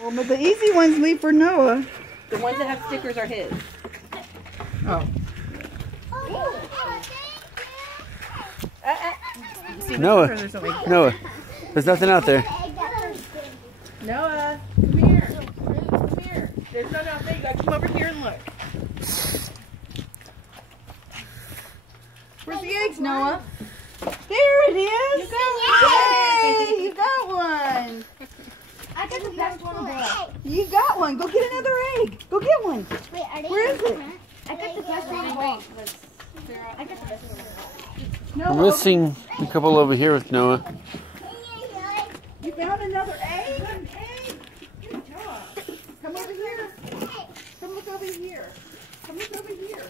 Well, but the easy ones leave for Noah. The ones that have stickers are his. Oh. Noah, Noah, there's nothing out there. Noah, come here. Come here. There's none out there. You gotta come over here and look. Where's the eggs, Noah? There it is. You got one. Yay! You got one. I got the best one of all. You got one. Go get another egg. Go get one. Wait, are they? Where is it? I got the best one of all. I got the best one of all. I'm missing a couple over here with Noah. You found another egg? An egg. Good job. Come over here. Come look over here. Come look over here.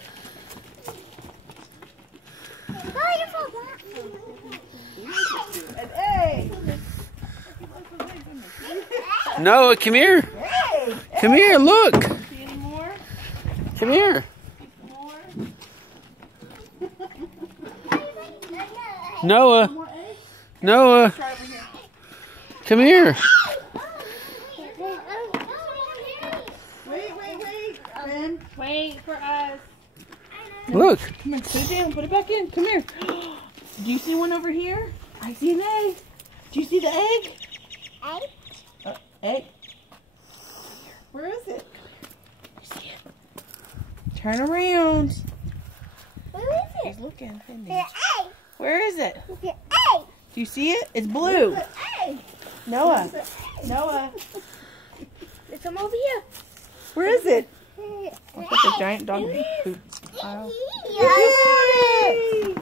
An egg. Noah, come here. Hey. Come here, look. See any more? Come here. More? Noah. Noah. Try over here. Come here. Wait. Ben. Wait for us. Look. Come on, put it down. Put it back in. Come here. Do you see one over here? I see an egg. Do you see the egg? Egg. Where is it? You see it? Turn around. Where is it? He's looking. Isn't he? The egg. Where is it? The egg. Do you see it? It's blue. The egg. Noah. Noah. Let's come over here. Where is it? Looks like a giant dog poop pile. Yay!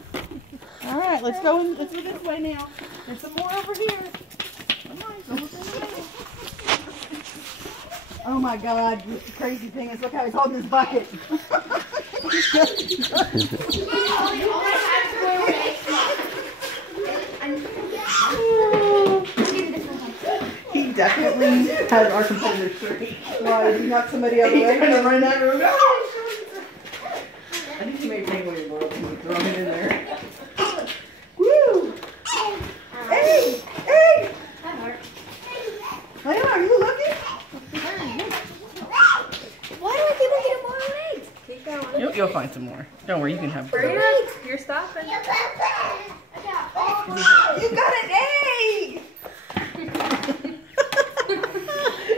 All right, let's go. Let's go this way now. There's some more over here. Come on, go look around. Oh my God, the crazy thing is look how he's holding his bucket. He definitely has our competitor's shirt. Why, did he knock somebody out of the way? He's going to run out of the room. I think he made penguin in the world and throw him in there. Woo! Hey! Hey! Layla, are you looking? Why do I keep getting more eggs? Keep going. You'll find some more. Don't worry, you can have. You're stopping. You got an egg!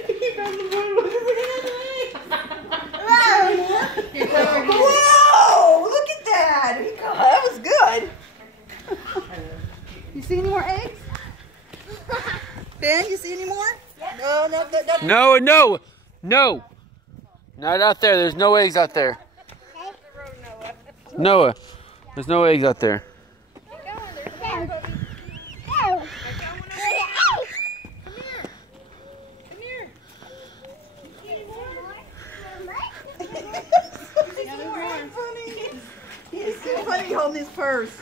He found the one Whoa! Look at that! That was good. You see any more eggs? Ben, you see any more? No. No, no, no. Not out there. There's no eggs out there. Noah, there's no eggs out there. He's so funny holding his purse.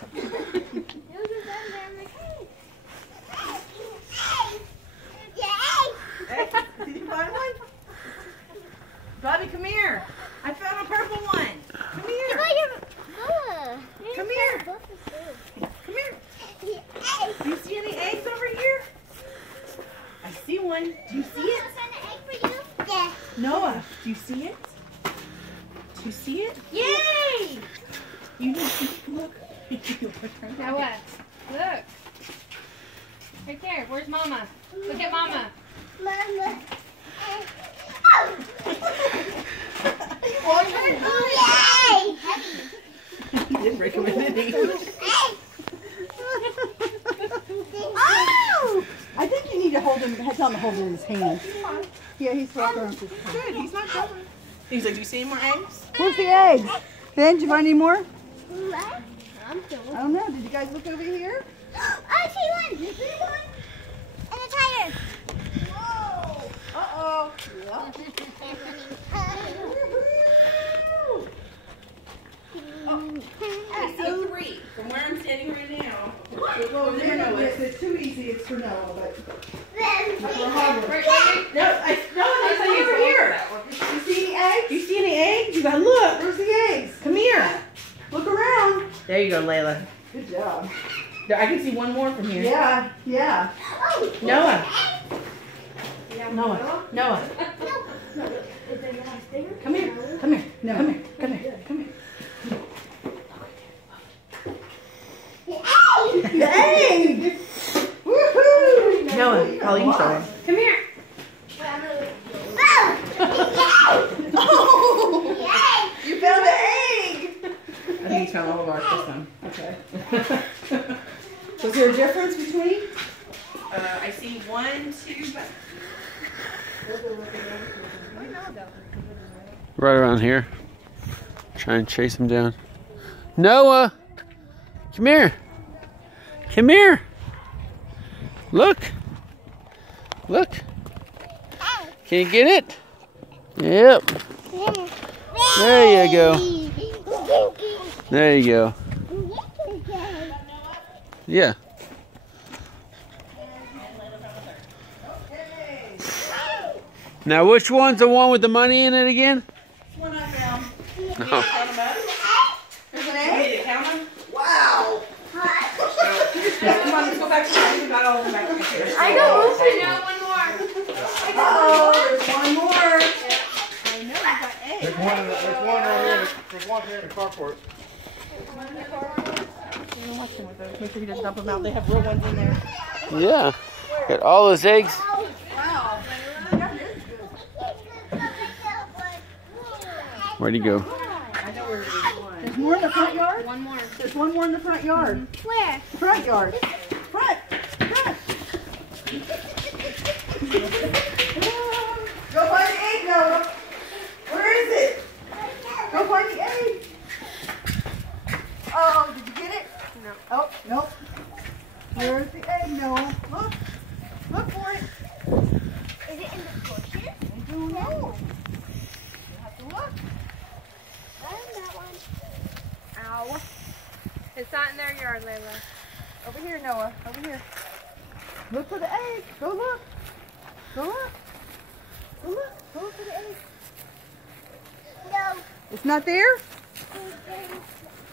Did you find one? Bobby, come here. I found a purple one. Come here. Come here. Come here. Do you see any eggs over here? I see one. Do you see it? Yeah. Noah, do you see it? Do you see it? Yay! You need to look. Now what? Look. Right there. Where's Mama? Look at Mama. Mama. Yay! He didn't break him in, did he? Oh! I think you need to hold him, tell him to hold it in his hand. Yeah, he's walking around. Good, he's not covered. He's like, do you see any more eggs? Where's the eggs? Ben, did you find any more? What? I don't know. Did you guys look over here? I see one. You see one? And a tire. Whoa! Uh-oh. I see three from where I'm standing right now. Well, if it's too easy, it's for Noah, but... No, over here. You see any eggs? Do you see any eggs? You gotta look. Where's the eggs? Come here. Look around. There you go, Layla. Good job. There, I can see one more from here. Yeah. Oh, Noah. Yeah. Noah. Noah. Come here. Come here. No. Come here. Come here. Come here. The egg! Woohoo! Noah, I'll you show him. Come here. Oh! You found the egg! I think he's found all of ours this time. Okay. Was there a difference between? I see 1, 2, but... Right around here. Try and chase him down. Noah! Come here. Come here. Look. Look. Can you get it? Yep. There you go. There you go. Yeah. Now, which one's the one with the money in it again? One I found. No. Count them up. There's an egg? Need to count them? Wow. Come on, let's go back to the we got all of them back here. I know. I know. One more. Uh-oh, there's one more. I know. I got eggs. There's one right here. There's one here in the carport. Make sure you just dump them out. They have real ones in there. Yeah. Got all those eggs. Wow. Where'd he go? I know where there's more in the front yard? One more. There's one more in the front yard. Where? Front yard. Front. Front. Go find the egg, Noah. Where is it? Go find the egg. Oh, did you get it? No. Oh, nope. Where's the egg, Noah? Look. Look for it. Is it in the bushes? I don't know. You have to look. I found that one. Ow. It's not in their yard, Layla. Over here, Noah. Over here. Look for the egg. Go look. Go look. Go look. Go look for the egg. No. It's not there?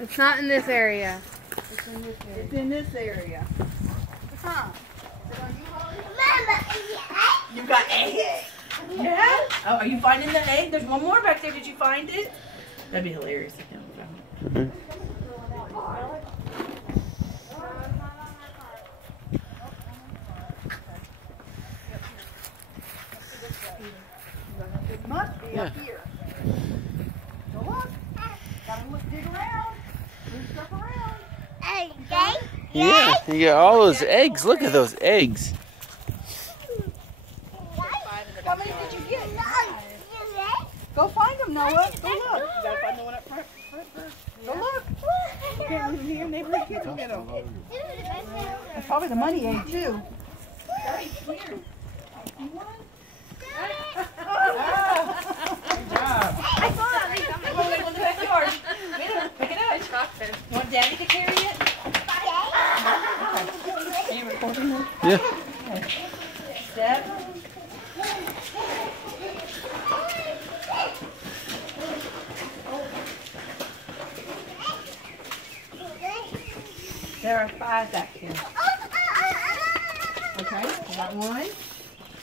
It's not in this area. It's in this area. Huh. Is it on you, Holly? Mama, You got egg? Yeah? Oh, are you finding the egg? There's one more back there. Did you find it? That'd be hilarious if you found it. It must be up here. Go look. Gotta look, dig around. Move stuff around. egg. Yeah, you got all those eggs. Look at those eggs. How many did you get? Go find them, Noah. Go look. You gotta find the one up front. Go look. You can't leave them here. Neighborhood kids will get them. That's probably the money egg, too. I saw that. They got Go in the backyard. Get it. Pick it up. I dropped it. Want Daddy to carry it? Are you recording this? Yeah. Step. There are 5 back here. Okay, you got one.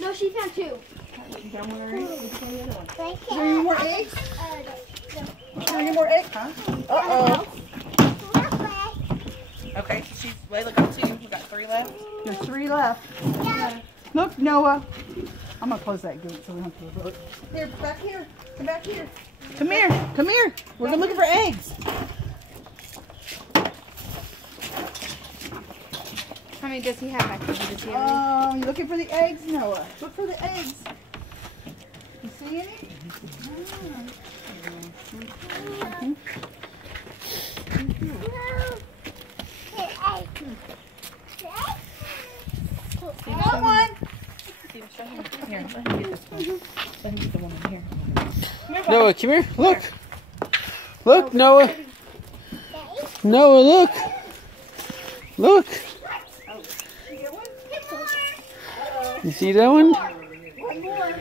No, she found 2. You got one already? Where'd you find the other one? Right Is there any more eggs? Is there any more eggs? Huh? Uh-oh. Okay, so she's Layla got 2. We got 3 left. There's 3 left. Look, Noah. I'm gonna close that gate so we don't have to look. Here, back here. Come back here. Come here. Come here. We're looking for eggs. How many does he have back there? Does he have You looking for the eggs, Noah? Look for the eggs. You see any? Got one. Here, let him get this one. Let him get the one in here. Noah, come here. Look. Look, Noah. Noah, look. Look. You see that one? One more.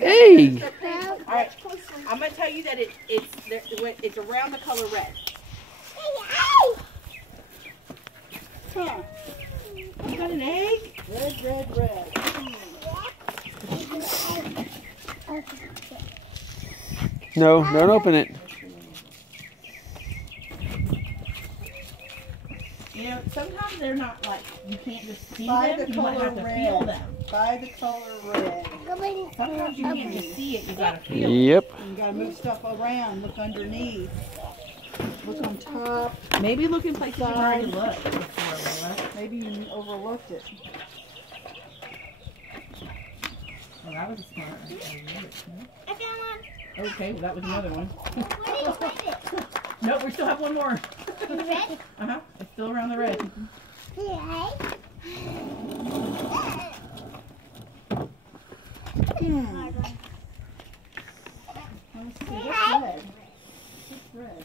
Egg. All right, I'm gonna tell you that it's around the color red. Huh. got an egg? Red, red, red. No, don't open it. You know, sometimes they're not like, you can't just see By them, the you might color have to red. feel them. By the color red. Sometimes you can't just see it, you gotta feel it. Yep. You gotta move stuff around. Look underneath. Look on top. Maybe look in places you already looked before, Lola. Maybe you overlooked it. Well, that was a smart one. Okay, well that was another one. Nope, we still have one more. Uh-huh, it's still around the red. Let's see. What's red? What's red?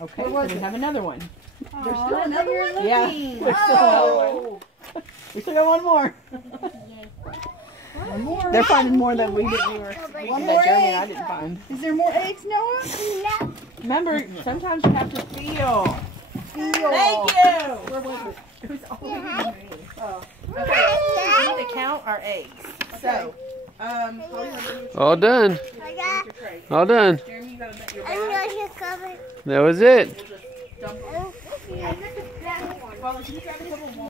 Okay, Where so was we it? have another one. There's still another one? Yeah, we still have one. We still got one more. One more. They're finding more than we did. We were One that more Jeremy and I egg. didn't find. Is there more eggs, Noah? Remember, sometimes you have to feel. Feel. Thank you. Where was it? It was all over me. Oh. Okay, we need to count our eggs. So, Chloe, All done. All done. Jeremy, you gotta bet your bag. That was it. We'll just dump them. Chloe, can you grab a couple more?